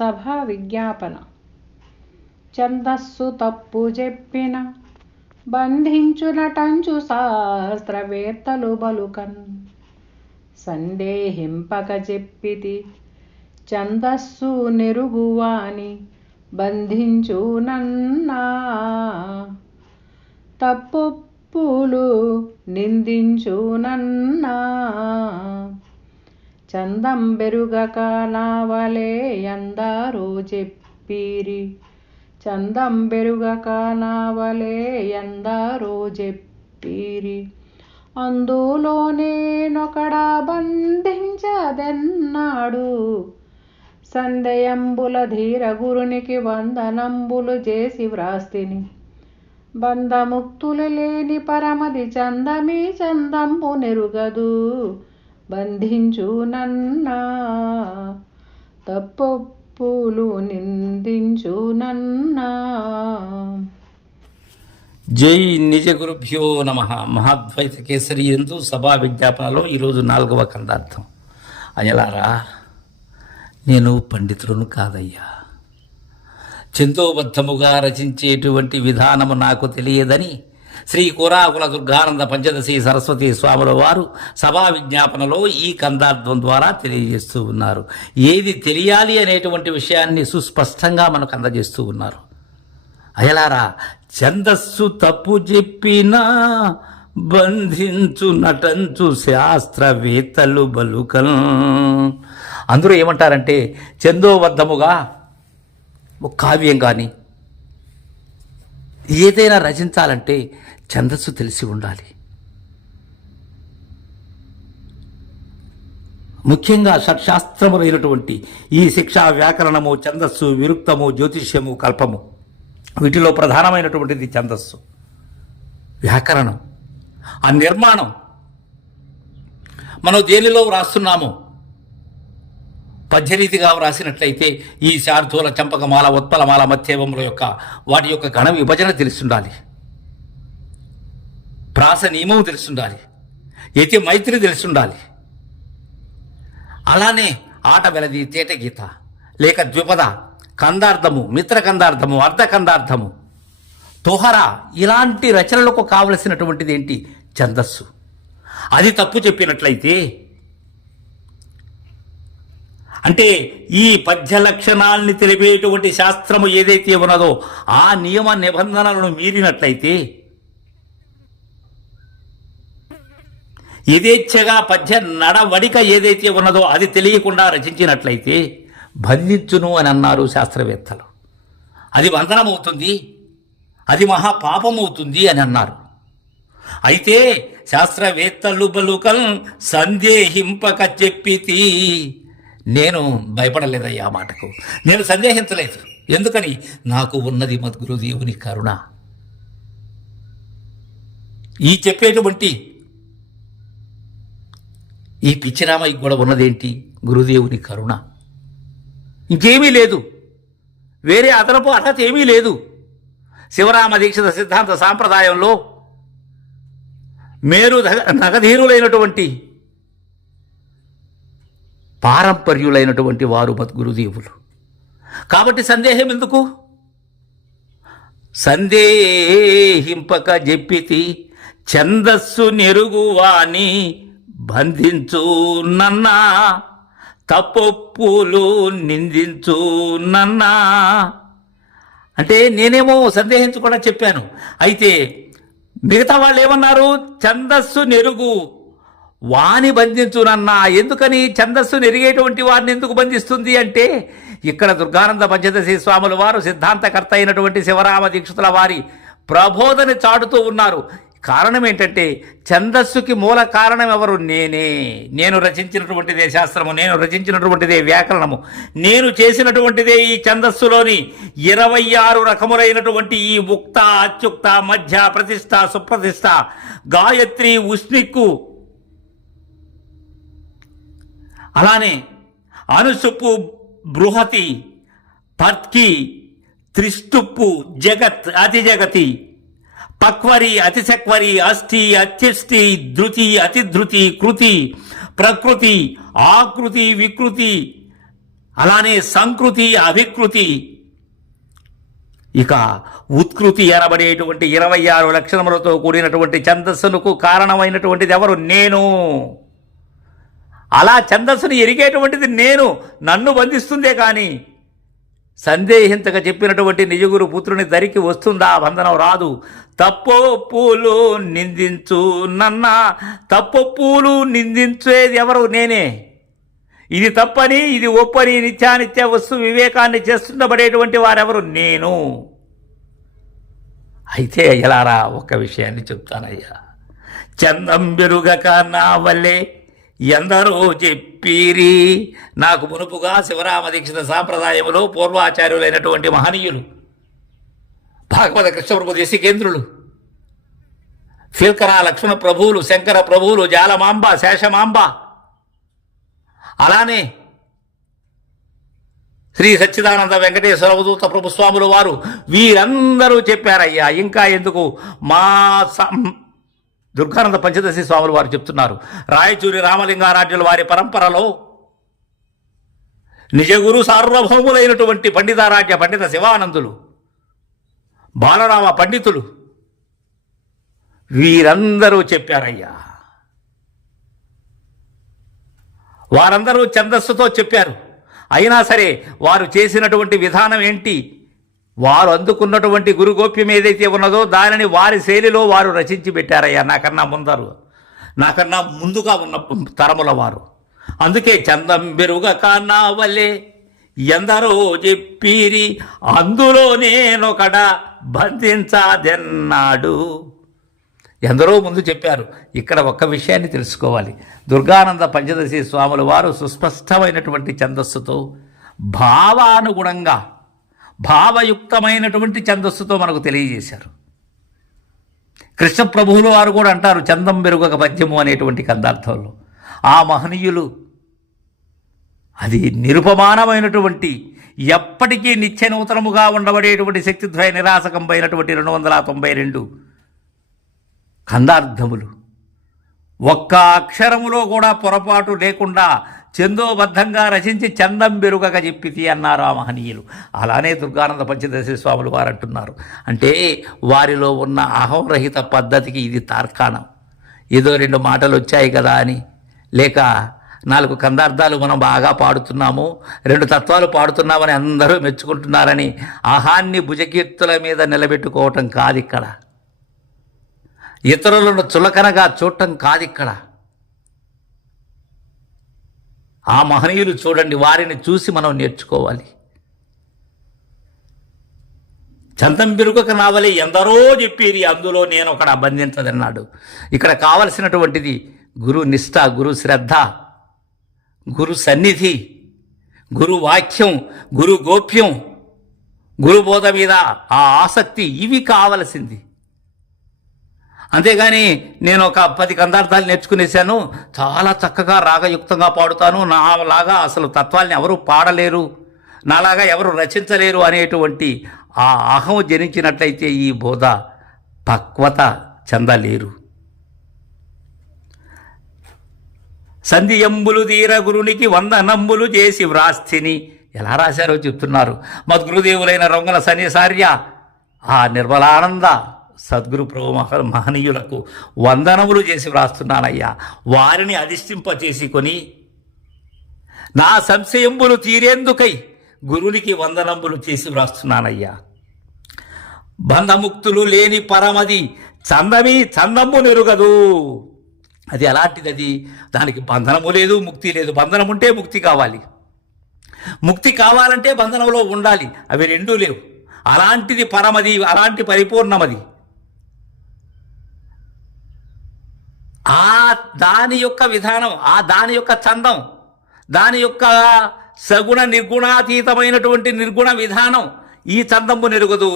సభా విజ్ఞాపన. ఛందస్సు తప్పు చెప్పిన బంధించు నటంచు శాస్త్రవేత్తలు బలుకన్. సందేహింపక చెప్పితి ఛందస్సు నెరుగువాని బంధించునన్నా. తప్పొప్పులు నిందించునన్నా. చందం బెరుగక నావలే ఎందరో చెప్పిరి. చందం బెరుగక నావలే ఎందరో చెప్పిరి. అందులోనే నొకడా బంధించదెన్నాడు. సందేయంబుల ధీర గురునికి వందనంబులు చేసి వ్రాస్తిని. బంధముక్తులు లేని పరమది చందమీ చందంబు నెరుగదు బంధించునన్నా. తప్పొప్పులు నిందించునన్నా. జై నిజ గురుభ్యో నమః. మహాద్వైత కేసరి ఎందు సభా విజ్ఞాపనలో ఈరోజు 4వ కందార్థం. అయ్యలారా, నేను పండితులను కాదయ్యా. ఛందోబద్ధముగా రచించేటువంటి విధానము నాకు తెలియదని శ్రీ కోరాకుల దుర్గానంద పంచదశి సరస్వతి స్వాముల వారు సభా విజ్ఞాపనలో ఈ కందార్థం ద్వారా తెలియజేస్తూ ఉన్నారు. ఏది తెలియాలి అనేటువంటి విషయాన్ని సుస్పష్టంగా మనకు అందజేస్తూ ఉన్నారు. అయలారా, ఛందస్సు తప్పు చెప్పినా బంధించు నటంచు శాస్త్రవేత్తలు బలుకల్. అందరూ ఏమంటారంటే, ఛందోబద్ధముగా ఒక కావ్యం కానీ ఏదైనా రచించాలంటే ఛందస్సు తెలిసి ఉండాలి. ముఖ్యంగా షట్శాస్త్రములైనటువంటి ఈ శిక్ష, వ్యాకరణము, ఛందస్సు, విరుక్తము, జ్యోతిష్యము, కల్పము, వీటిలో ప్రధానమైనటువంటిది ఛందస్సు. వ్యాకరణం, ఆ నిర్మాణం, మనం దేనిలో వ్రాస్తున్నాము, పద్యరీతిగా వ్రాసినట్లయితే ఈ శార్దూల, చంపకమాల, ఉత్పలమాల, మధ్యవముల యొక్క వాటి యొక్క గణ విభజన తెలుసుండాలి. ప్రాస నియమం తెలుసుండాలి. యతి మైత్రి తెలుసుండాలి. అలానే ఆట వెలది, తేట గీత, లేక ద్విపద, కందార్థము, మిత్ర కందార్థము, అర్ధ కందార్థము, తోహర, ఇలాంటి రచనలకు కావలసినటువంటిది ఏంటి? ఛందస్సు. అది తప్పు చెప్పినట్లయితే, అంటే ఈ పద్య లక్షణాల్ని తెలిపేటువంటి శాస్త్రము ఏదైతే ఉన్నదో ఆ నియమ నిబంధనలను మీరినట్లయితే, యథేచ్ఛగా పద్య నడవడిక ఏదైతే ఉన్నదో అది తెలియకుండా రచించినట్లయితే బంధించును అని అన్నారు శాస్త్రవేత్తలు. అది బంధనమవుతుంది, అది మహాపాపమవుతుంది అని అన్నారు. అయితే శాస్త్రవేత్తలు బలుకల్ సందేహింపక చెప్పితి. నేను భయపడలేదయ్యా ఆ మాటకు, నేను సందేహించలేదు. ఎందుకని? నాకు ఉన్నది మద్గురుదేవుని కరుణ. ఈ చెప్పేటువంటి ఈ పిచ్చిరామయ్య కూడా ఉన్నదేంటి? గురుదేవుని కరుణ. ఇంకేమీ లేదు, వేరే అదనపు అర్హత ఏమీ లేదు. శివరామ దీక్షిత సిద్ధాంత సాంప్రదాయంలో మేరు నగధీరులైనటువంటి పారంపర్యులైనటువంటి వారు మద్గురుదేవులు. కాబట్టి సందేహం ఎందుకు? సందేహింపక చెప్పితి ఛందస్సు నెరుగువాని బంధించు నన్నా. తప్పొప్పులు నిందించు నన్నా. అంటే నేనేమో సందేహించకుండా చెప్పాను. అయితే మిగతా వాళ్ళు ఏమన్నారు? ఛందస్సు నెరుగు వాని బంధించునన్నా. ఎందుకని ఛందస్సు నెరిగేటువంటి వారిని ఎందుకు బంధిస్తుంది అంటే, ఇక్కడ దుర్గానంద పంచదశి స్వాముల వారు సిద్ధాంతకర్త అయినటువంటి శివరామ దీక్షితుల వారి ప్రబోధన చాటుతూ ఉన్నారు. కారణం ఏంటంటే, ఛందస్సుకి మూల కారణం ఎవరు? నేను రచించినటువంటిదే శాస్త్రము, నేను రచించినటువంటిదే వ్యాకరణము, నేను చేసినటువంటిదే ఈ ఛందస్సులోని 26 రకములైనటువంటి ఈ ఉక్త, అత్యుక్త, మధ్య, ప్రతిష్ట, సుప్రతిష్ట, గాయత్రి, ఉష్ణిక్కు, అలానే అనుసుప్పు, బృహతి, పర్కి, త్రిష్టుప్పు, జగత్, అతి జగతి, పక్వరి, అతిశక్వరి, అష్టి, అత్యష్టి, ధృతి, అతిధృతి, కృతి, ప్రకృతి, ఆకృతి, వికృతి, అలానే సంకృతి, అభికృతి, ఇక ఉత్కృతి అనబడేటువంటి 26 లక్షణములతో కూడినటువంటి ఛందస్సునకు కారణమైనటువంటిది ఎవరు? నేను. అలా ఛందస్సును ఎరిగేటువంటిది నేను. నన్ను బంధిస్తుందే కానీ సందేహించక చెప్పినటువంటి నిజగురు పుత్రుని దరికి వస్తుందా? బంధనం రాదు. తప్పొప్పులు నిందించు నన్న, తప్పొప్పులు నిందించేది ఎవరు? నేనే. ఇది తప్పని, ఇది ఒప్పని నిత్యానిత్య వస్తు వివేకాన్ని చేస్తుండబడేటువంటి వారెవరు? నేను. అయితే ఎలారా ఒక్క విషయాన్ని చెప్తానయ్యా. చందం బెరుగక నా వల్లే ఎందరో చెప్పిరి. నాకు మునుపుగా శివరామ దీక్షిత సాంప్రదాయములో పూర్వాచార్యులైనటువంటి మహనీయులు, భాగవత కృష్ణప్రభు దేశికేంద్రులు, ఫిల్కరా లక్ష్మణ ప్రభువులు, శంకర ప్రభువులు, జాలమాంబ, శేషమాంబ, అలానే శ్రీ సచ్చిదానంద వెంకటేశ్వర అవధూత ప్రభుస్వాములు వారు, వీరందరూ చెప్పారయ్యా. ఇంకా ఎందుకు, మా దుర్గానంద పంచదశి స్వాములు వారు చెప్తున్నారు. రాయచూరి రామలింగారాధ్యుల వారి పరంపరలో నిజగురు సార్వభౌములైనటువంటి పండితారాధ్య పండిత శివానందులు, బాలరామ పండితులు, వీరందరూ చెప్పారయ్యా. వారందరూ ఛందస్సుతో చెప్పారు. అయినా సరే వారు చేసినటువంటి విధానం ఏంటి? వారు అందుకున్నటువంటి గురుగోప్యం ఏదైతే ఉన్నదో దానిని వారి శైలిలో వారు రచించి పెట్టారయ్యా. నాకన్నా ముందుగా ఉన్న తరముల వారు. అందుకే చందం బెరుగక నా వల్లే ఎందరో చెప్పిరి, అందులో నేనొకడ బంధించాదెన్నాడు. ఎందరో ముందు చెప్పారు. ఇక్కడ ఒక్క విషయాన్ని తెలుసుకోవాలి. దుర్గానంద పంచదశి స్వాముల వారు సుస్పష్టమైనటువంటి ఛందస్సుతో, భావానుగుణంగా, భావయుక్తమైనటువంటి ఛందస్సుతో మనకు తెలియజేశారు. కృష్ణప్రభువుల వారు కూడా అంటారు చందం బెరుగక పద్యము అనేటువంటి కందార్థంలో. ఆ మహనీయులు అది నిరుపమానమైనటువంటి, ఎప్పటికీ నిత్యనూతనముగా ఉండబడేటువంటి శక్తిద్వయ నిరాసకంపైనటువంటి 292 కందార్థములు, ఒక్క అక్షరములో కూడా పొరపాటు లేకుండా చందోబద్ధంగా రచించి చందం బెరుగక చెప్పితి అన్నారు ఆ మహనీయులు. అలానే దుర్గానంద పంచదశి స్వాములు వారు అంటున్నారు. అంటే వారిలో ఉన్న అహంరహిత పద్ధతికి ఇది తార్కాణం. ఏదో 2 మాటలు వచ్చాయి కదా అని, లేక 4 కందార్థాలు మనం బాగా పాడుతున్నాము, 2 తత్వాలు పాడుతున్నామని అందరూ మెచ్చుకుంటున్నారని అహాన్ని భుజకీర్తుల మీద నిలబెట్టుకోవటం కాదు ఇక్కడ. ఇతరులను చులకనగా చూడటం కాదు ఇక్కడ. ఆ మహనీయులు చూడండి, వారిని చూసి మనం నేర్చుకోవాలి. చందం బెరుగక నా వల్లే ఎందరో చెప్పేది, అందులో నేను ఒకడ బంధించదన్నాడు. ఇక్కడ కావలసినటువంటిది గురు నిష్ఠ, గురు శ్రద్ధ, గురు సన్నిధి, గురు వాక్యం, గురు గోప్యం, గురు బోధ మీద ఆ ఆసక్తి, ఇవి కావలసింది. అంతేగాని నేను ఒక 10 కందార్థాలు నేర్చుకునేసాను, చాలా చక్కగా రాగయుక్తంగా పాడుతాను, నాలాగా అసలు తత్వాల్ని ఎవరు పాడలేరు, నాలాగా ఎవరు రచించలేరు అనేటువంటి ఆ అహం జనించినట్లయితే ఈ బోధ పక్వత చెందలేరు. సంధియంబులు తీర గురునికి 100 నంబులు చేసి వ్రాస్తిని. ఎలా రాశారో చెప్తున్నారు. మద్గురుదేవులైన రొంగల సన్నిసార్య ఆ నిర్మలానంద సద్గురు ప్రభు మహనీయులకు వందనములు చేసి వ్రాస్తున్నానయ్యా. వారిని అధిష్ఠింపచేసుకొని నా సంశయంబులు తీరేందుకై గురునికి వందనంబులు చేసి వ్రాస్తున్నానయ్యా. బంధముక్తులు లేని పరమది చందము నెరుగదు. అది అలాంటిది. అది దానికి బంధనము లేదు, ముక్తి లేదు. బంధనం ఉంటే ముక్తి కావాలి, ముక్తి కావాలంటే బంధనంలో ఉండాలి. అవి 2 లేవు. అలాంటిది పరమది, అలాంటి పరిపూర్ణమది. ఆ దాని యొక్క విధానం, ఆ దాని యొక్క చందం, దాని యొక్క సగుణ నిర్గుణాతీతమైనటువంటి నిర్గుణ విధానం ఈ చందంబు నెరుగదు.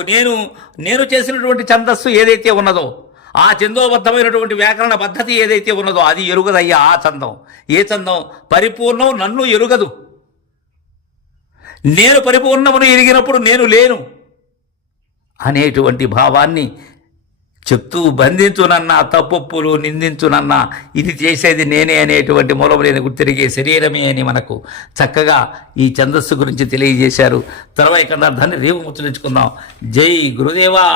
నేను చేసినటువంటి ఛందస్సు ఏదైతే ఉన్నదో, ఆ చందోబద్ధమైనటువంటి వ్యాకరణ పద్ధతి ఏదైతే ఉన్నదో అది ఎరుగదయ్యా. ఆ చందం, ఏ చందం పరిపూర్ణం నన్ను ఎరుగదు. నేను పరిపూర్ణమును ఎరిగినప్పుడు నేను లేను అనేటువంటి భావాన్ని చెప్తూ బంధించునన్నా తప్పొప్పులు నిందించునన్నా ఇది చేసేది నేనే అనేటువంటి మూలం లేని గుర్తిరిగే శరీరమే అని మనకు చక్కగా ఈ ఛందస్సు గురించి తెలియజేశారు. తర్వాత కందార్థాన్ని రేపు ముచ్చరించుకుందాం. జై గురుదేవా.